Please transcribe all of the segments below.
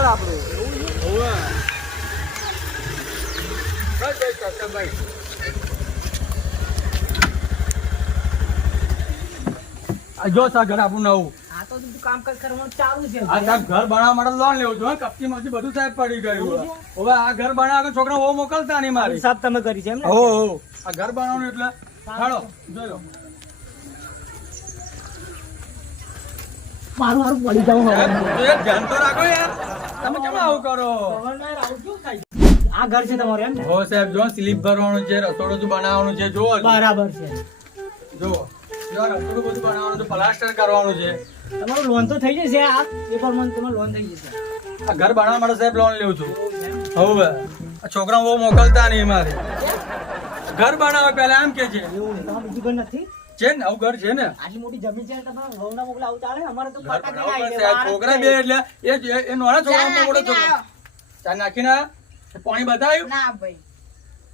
ઘર આપણું જો સા ઘર આપણું નવું. આ તો તું કામકાજ કરવાનું ચાલુ છે. આ સાહેબ ઘર બનાવવા માટે લોન લેવું છું કપચીમાંથી બધું સાહેબ પડી ગયું હવે આ ઘર બનાવવા છોકરા બહુ મોકલતા નહીં મારી. હિસાબ તમે કરી છે એમ ને? હો હો. આ ઘર બનાવવાનું એટલે હાલો જોયો. મારું હારું પડી જાવ હવે. ધ્યાન તો રાખો યાર. તમે કેમ આવું કરો? આ ઘર છે તમારું એમ હો સાહેબ જો સ્લીપ ભરવાનું છે રસોડું બનાવવાનું છે જો બરાબર છે. જો રસોડું બધું બનાવવાનું છે પ્લાસ્ટર કરવાનું છે. તમારું લોન તો થઈ જશે આ પેપર મંથ તમારું લોન થઈ જશે. આ ઘર બનાવવા માટે સાહેબ લોન લેવું છું. હવે આ છોકરા બહુ મોકલતા નહીં મારે. ઘર બનાવે પહેલા એમ કે છે. એવું બીજું ઘર નથી? છે ને આવું ઘર છે ને. આટલી મોટી જમીન છે તમારા વહુના મોકલા આવું ચાલે? અમારે તો. આ દેવા. છોકરા બે એટલે એ એ નોરા છોકરા મોટો છોકરો. ચા નાખીને પાણી બતાવ્યું? ના ભાઈ.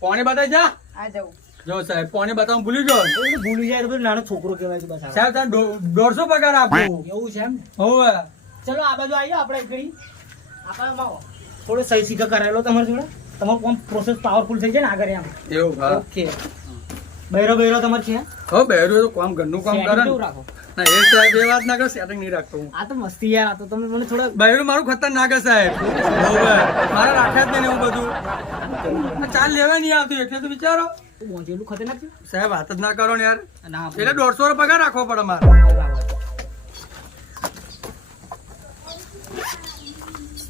પાણી બતાવી જા. આ જવું જો સાહેબ પાણી બતાવું ભૂલી જો ભૂલી જાય તો નાનો છોકરો કહેવાય છે બસ સાહેબ તને દોઢસો પગાર આપો. એવું છે એમ હોવે. ચલો આ બાજુ આવી આપણે એકડી આપણે થોડો સહી સીધો કરાયેલો તમારી જોડે. તમારો કોમ પ્રોસેસ પાવરફુલ થઈ જાય ને આગળ એમ. એવું ઓકે બૈરો બૈરો તમારે છે? હો બેરું તો કામ ઘરનું કામ કરે ને. રાખો? એ સાહેબ એ વાત ના કરો સેટિંગ નહીં રાખતો હું. આ તો મસ્તી યાર આ તો તમે મને થોડા બૈરું મારું ખતરનાક છે સાહેબ. મારે રાખ્યા જ નહીં એવું બધું. ચાલ લેવા નહીં આવતું એટલે તો વિચારો. પહોંચેલું ખતરનાક છે? સાહેબ વાત જ ના કરો ને યાર. એટલે દોઢસો રૂપિયા પગાર રાખવો પડે મારે.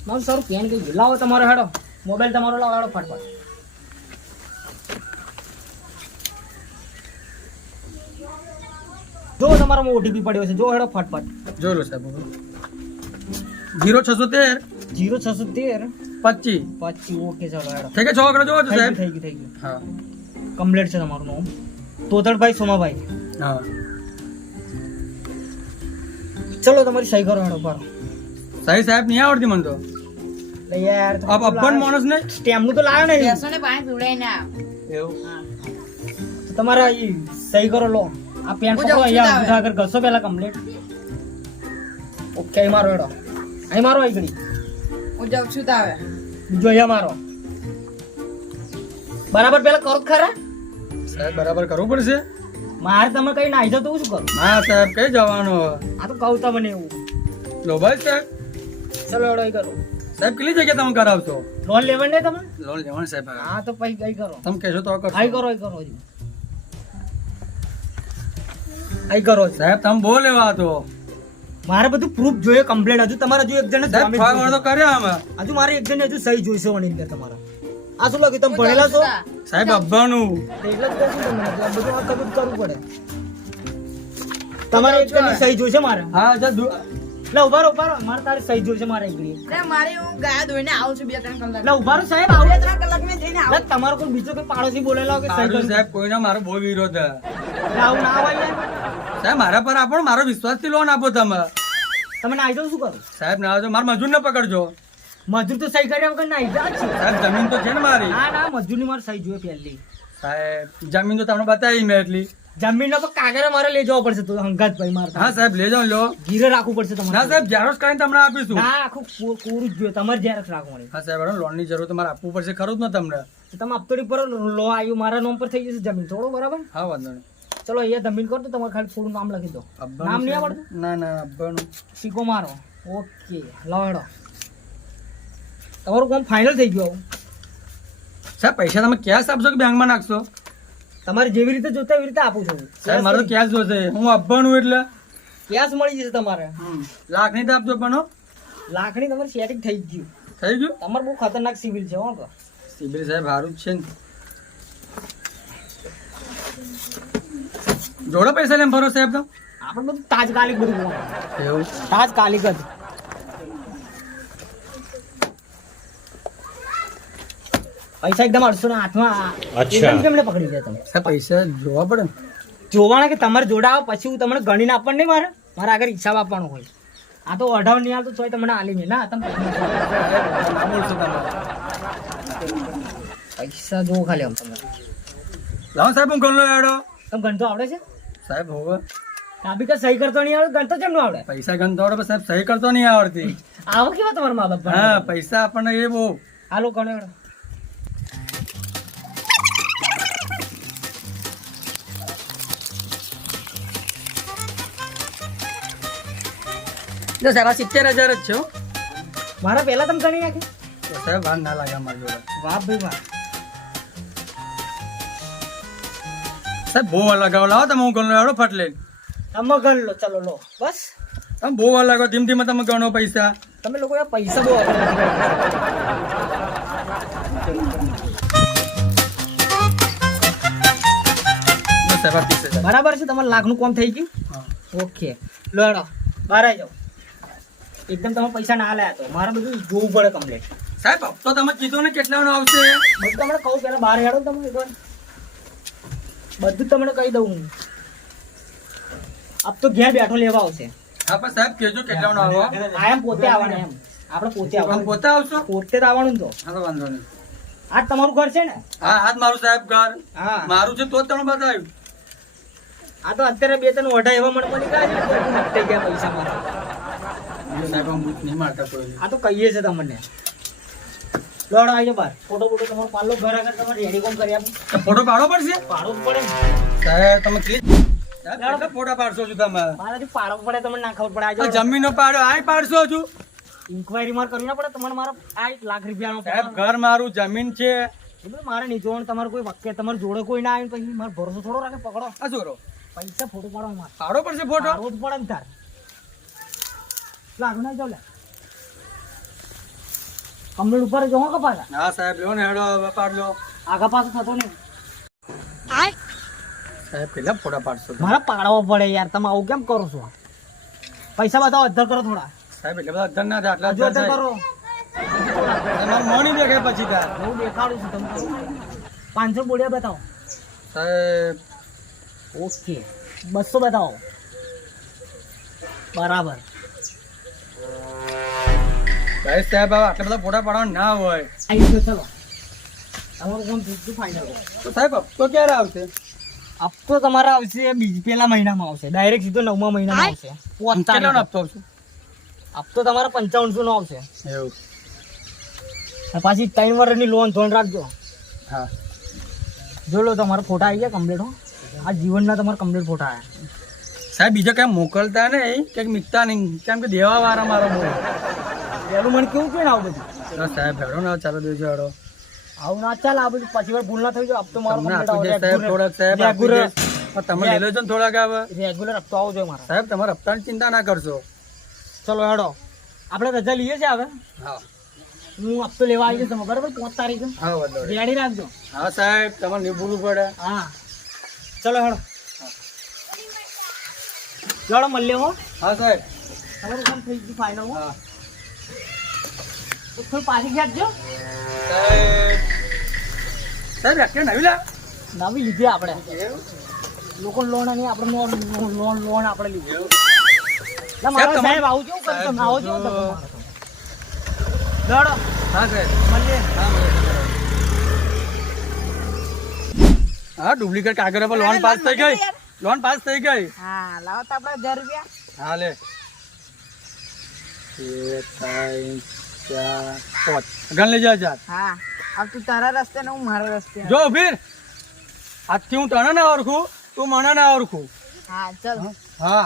મારું સારું પેન કઈ લાવો તમારો હેડો. મોબાઈલ તમારો લાવો હેડો ફટફટ જો તમારો ઓટીપી પડ્યો છે. જો હેડો ફટફટ. જોઈ લો સાહેબ જીરો છસો તેર. જીરો છસો તેર? પચીસ. પછી ઓકે ચાલો હેડો. થઈ ગયા? છોકરો જોવો છો સાહેબ? થઈ ગયું થઈ ગયું. હા. કમ્પ્લેટ છે તમારું નામ. તોતડભાઈ સોમાભાઈ. હા. ચલો તમારી સહી કરો હેડો પર સહી સાહેબ નહીં આવડતી મને તો. યાર આપ અબ્બન માણસ ને? તો લાવ્યો ને બેસો ને પાણી પીવડાય ના. એવું? તમારા સહી કરો લો. આ પેન પકડો અહીંયા. ઉધા આગળ ઘસો પેલા કમ્પ્લીટ ઓકે અહીં મારો એડો અહીં મારો અહીં ઘડી હું જાઉં છું તાવે. બીજો અહીંયા મારો. બરાબર પેલા કરો ખરા? સાહેબ બરાબર કરવું પડશે. મારે તમે કઈ ના આવી તો શું કરું? હા સાહેબ કઈ જવાનું આ તો કહું તમને એવું. લો ભાઈ સાહેબ. ચલો એડો અહીં કરો. સાહેબ કેટલી જગ્યા તમે કરાવશો? લોન લેવાની નહીં તમે? લોન લેવાની સાહેબ હા. તો પછી કઈ કરો. તમે કહેશો તો કરો આઈ કરો આઈ કરો. અહીં કરો સાહેબ તમે બહુ લેવા તો મારે બધું પ્રૂફ જોઈએ કમ્પ્લેટ હજુ તમારે હજુ એક જણ સાહેબ ફાવ તો કર્યા અમે. હજુ મારે એક જણ હજુ સહી જોઈશે ઓની અંદર તમારા. આ શું લાગ્યું તમે ભણેલા છો? સાહેબ અબ્બાનું એટલે જ કહું છું તમને બધું આ કબૂલ કરવું પડે. તમારે એક જણની સહી જોઈશે મારે? હા જા લે એટલે ઊભા રહો ઊભા રહો. મારે તારી સહી જોઈશે મારે એકલી એટલે મારે હું ગયા ધોઈને આવું છું બે ત્રણ કલાક. લે ઊભા રહો સાહેબ આવું. બે ત્રણ કલાક મેં જઈને આવું. તમારો કોઈ બીજો કોઈ પાડોશી બોલેલા હોય કે સહી સારું કરી સાહેબ કોઈનો મારો બહુ વિરોધ છે એટલે આવું ના હોય યાર સાહેબ મારા પર આપો મારો વિશ્વાસથી લોન આપો તમે. તમે ના આવી શું કરો? સાહેબ ના આવજો મારા મજૂર ને પકડજો. મજૂર તો સહી કર્યા વગર ના સાહેબ જમીન તો છે ને મારી. ના ના મજૂરની મારે સહી જોઈએ પહેલી. સાહેબ જમીન તો તમને બતાવી મેં એટલી. જમીન નો કાગળ મારે લઈ જવો પડશે તો હંગાત ભાઈ મારે હા સાહેબ લઈ જાવ લો. ગીરે રાખવું પડશે ના તમારે સાહેબ ઝેરોક્ષ કરીને તમને આપીશું. ના આખું પૂરું જ જોઈએ. તમારે ઝેરોક્ષ રાખવાની હા સાહેબ લોનની જરૂર તમારે આપવું પડશે ખરું જ ને તમને? તમે હપ્તોડી પર લો આવ્યું મારા નામ પર થઈ જશે જમીન. થોડો બરાબર? હા વાંધો નહીં. ચલો અહીંયા ધમીલ કરો તો તમારે ખાલી થોડું નામ લખી દો. નામ નહીં? આવડતું? ના ના અબ્બાનું. શીખો મારો. ઓકે લડો. તમારું કામ ફાઇનલ થઈ ગયું સાહેબ પૈસા તમે કેશ આપશો કે બેંકમાં નાખશો? તમારે જેવી રીતે જોતા એવી રીતે આપું છું. સાહેબ મારો કેશ જોશે. હું આપવાનું એટલે? કેશ મળી જશે તમારે. લાખની તો આપજો પણ. લાખની તમારે સેટિંગ થઈ ગયું. થઈ ગયું? તમારે બહુ ખતરનાક સિવિલ છે હો તો. સિબિલ સાહેબ સારું જ છે ને. જોડો પૈસા લેમ ભરો સાહેબ તો. આપણે બધું તાજકાલિક બધું એવું. તાજકાલિક જ. પૈસા એકદમ અડસો ના હાથમાં કેમને પકડી ગયા તમે? સાહેબ પૈસા જોવા પડે જોવાના કે તમારે જોડા આવે પછી હું તમને ગણીને આપવાનું નહીં મારે? મારે આગળ હિસાબ આપવાનો હોય. આ તો અઢાર નહીં આવતો તોય તમને આલી મેં ના તમે પૈસા જોવો. ખાલી આમ તમે લાવો સાહેબ હું ગણલો એડો. તમે ગણતો આવડે છે? સાહેબ હોવે કાબી કે સહી કરતો નહીં આવડે? ગણતો કેમ નું આવડે? પૈસા ગણતો આવડે પણ સાહેબ સહી કરતો નહીં આવડતી. આવો કેવા તમારા મા બાપ હા પૈસા આપણને એ બહુ. હાલો ને જો સાહેબ આ સિત્તેર હજાર જ છો મારા પહેલા તમે ગણી નાખે સાહેબ વાર ના લાગે અમારી જોડે. વાહ ભાઈ વાહ. સાહેબ બહુ લગાવો લાવો તમે હું ગણો એવડો ફટ લઈને. તમે ગણ લો ચલો લો. બસ. તમે બહુ વાર લાગો ધીમ ધીમે તમે ગણો પૈસા. તમે લોકો પૈસા બહુ. બરાબર છે તમારે લાખનું કોમ થઈ ગયું? ઓકે. લો હેડો. બહાર જાઓ. એકદમ તમે પૈસા ના લાયા તો. મારે બધું જોવું પડે કમ્પ્લેટ સાહેબ હપ્તો તમે કીધો ને કેટલાનો આવશે? બધું તમને કહું પેલા બહાર હેડો તમે એકવાર. બધું તમને કહી દઉં હું. આપ તો ઘેર બેઠો લેવા આવશે. હા પણ સાહેબ કેજો કેટલાનો આવો. આ એમ પોતે આવવાનું એમ. આપણે પોતે આવવાનું. પોતે આવશો? પોતે જ આવવાનું તો. હા તો વાંધો નહીં. આ તમારું ઘર છે ને? હા આ મારું સાહેબ ઘર. હા. મારું છે તો જ તમે બતાવ્યું. આ તો અત્યારે બે ત્રણ ઓઢા એવા મને મળી ગયા છે ગયા પૈસા મારા. સાહેબ આમ નહીં મારતા કોઈ. આ તો કહીએ છે તમને. લોડો આવજો બાર. ફોટો ફોટો તમારો પાલો ઘર આગળ તમારે રેડી કોમ કરી આપું? ફોટો પાડવો પડશે? પાડો પડે તમે ફોટા પાડશો છો તમે? મારાથી પાડવું પડે તમને ના ખબર પડે. આજે જમીનો પાડ્યો આય પાડશો છું ઇન્કવાયરી માર કરવી ના પડે તમારે મારો આ લાખ રૂપિયાનો સાહેબ ઘર મારું જમીન છે. મારે નહીં જોવાનું તમારે કોઈ વખતે તમારે જોડે કોઈ ના આવે પછી મારો ભરોસો થોડો રાખે પકડો. આ જોરો પૈસા ફોટો પાડો મારે પાડો પડશે ફોટો? પાડવો જ પડે ને તાર. લાગુ ના જાવ લે. કમરેડ ઉપર જો કે કપાસ હા સાહેબ લ્યો ને હેડો પાડજો આગા કપાસ થતો નહીં. આય. સાહેબ કેટલા ફોટા પાડશો મારા પાડવો પડે યાર તમે આવું કેમ કરો છો? પૈસા બતાવો અધર કરો થોડા. સાહેબ એટલે બધા અધર ના થાય આટલા હજુ અધર અધર કરો. તમારે મોણી દેખાય પછી તાર. હું દેખાડું છું તમને. પાંચસો બોડિયા બતાવો. સાહેબ. ઓકે. બસો બતાવો. બરાબર. સાહેબ સાહેબ આટલા બધા ફોટા પાડવા ના હોય. આવી ચલો તમારું કામ બીજું ફાઇનલ તો સાહેબ હપ્તો ક્યારે આવશે? હપ્તો તમારા આવશે બીજ પેલા મહિનામાં આવશે. ડાયરેક્ટ સીધો નવમા મહિનામાં આવશે. પોત હપ્તો આવશે? હપ્તો તમારા પંચાવનસો નો આવશે. એવું. પાછી ત્રણ વર્ષની લોન ધોન રાખજો. હા. જો લો તમારા ફોટા આવી ગયા કમ્પ્લીટ હો. આ જીવનના તમારા કમ્પ્લીટ ફોટા આવ્યા. સાહેબ બીજા કઈ મોકલતા નહીં કંઈક મીકતા નહીં. કેમ કે દેવા વાળા મારો પેલું મને કેવું ને આવું બધું? ના સાહેબ હેડો ના ચાલો દેજો હેડો. આવું ના ચાલ આ બધું પછી ભૂલ ના થઈ જાય હપ્તો મારો આવો. સાહેબ થોડાક સાહેબ પણ તમે લઈ લેજો ને થોડાક હવે રેગ્યુલર હપ્તો આવો જોઈએ મારા. સાહેબ તમારે હપ્તાની ચિંતા ના કરશો. ચલો હેડો. આપણે રજા લઈએ છીએ હવે. હા. હું હપ્તો લેવા આવી જઈશ તમે બરાબર? પાંચ તારીખે. હા વાંધો રેડી રાખજો. હા સાહેબ તમારે નહીં ભૂલવું પડે. હા. ચલો હેડો. જોડો મળીએ હો હા સાહેબ. તમારું કામ થઈ ગયું ફાઇનલ હા. થોડું પાછી ખેંચજો સાહેબ સાહેબ એક્ટિવા નવી લા. નવી લીધી આપણે. લોકો લોન નહીં આપણે લોન લોન લોન આપણે લીધી. ના, મારા તમારે- સાહેબ આવું કેવું કરતો સાહેબ, આવો જો- કેવું કરતો મારો તો. હા સાહેબ. મળીએ. હા હા ડુપ્લિકેટ કાગળ પર લોન પાસ થઈ ગઈ. લોન પાસ થઈ ગઈ. હા લાવો તો આપડે હજાર રૂપિયા. હા લે. ચાર પાંચ ગણ લેજો હજાર હા अब તું તારા રસ્તે ને હું મારા રસ્તે જો ફીર આજથી હું તને ના ઓળખું તું મને ના ઓળખું. હા ચલ. હા.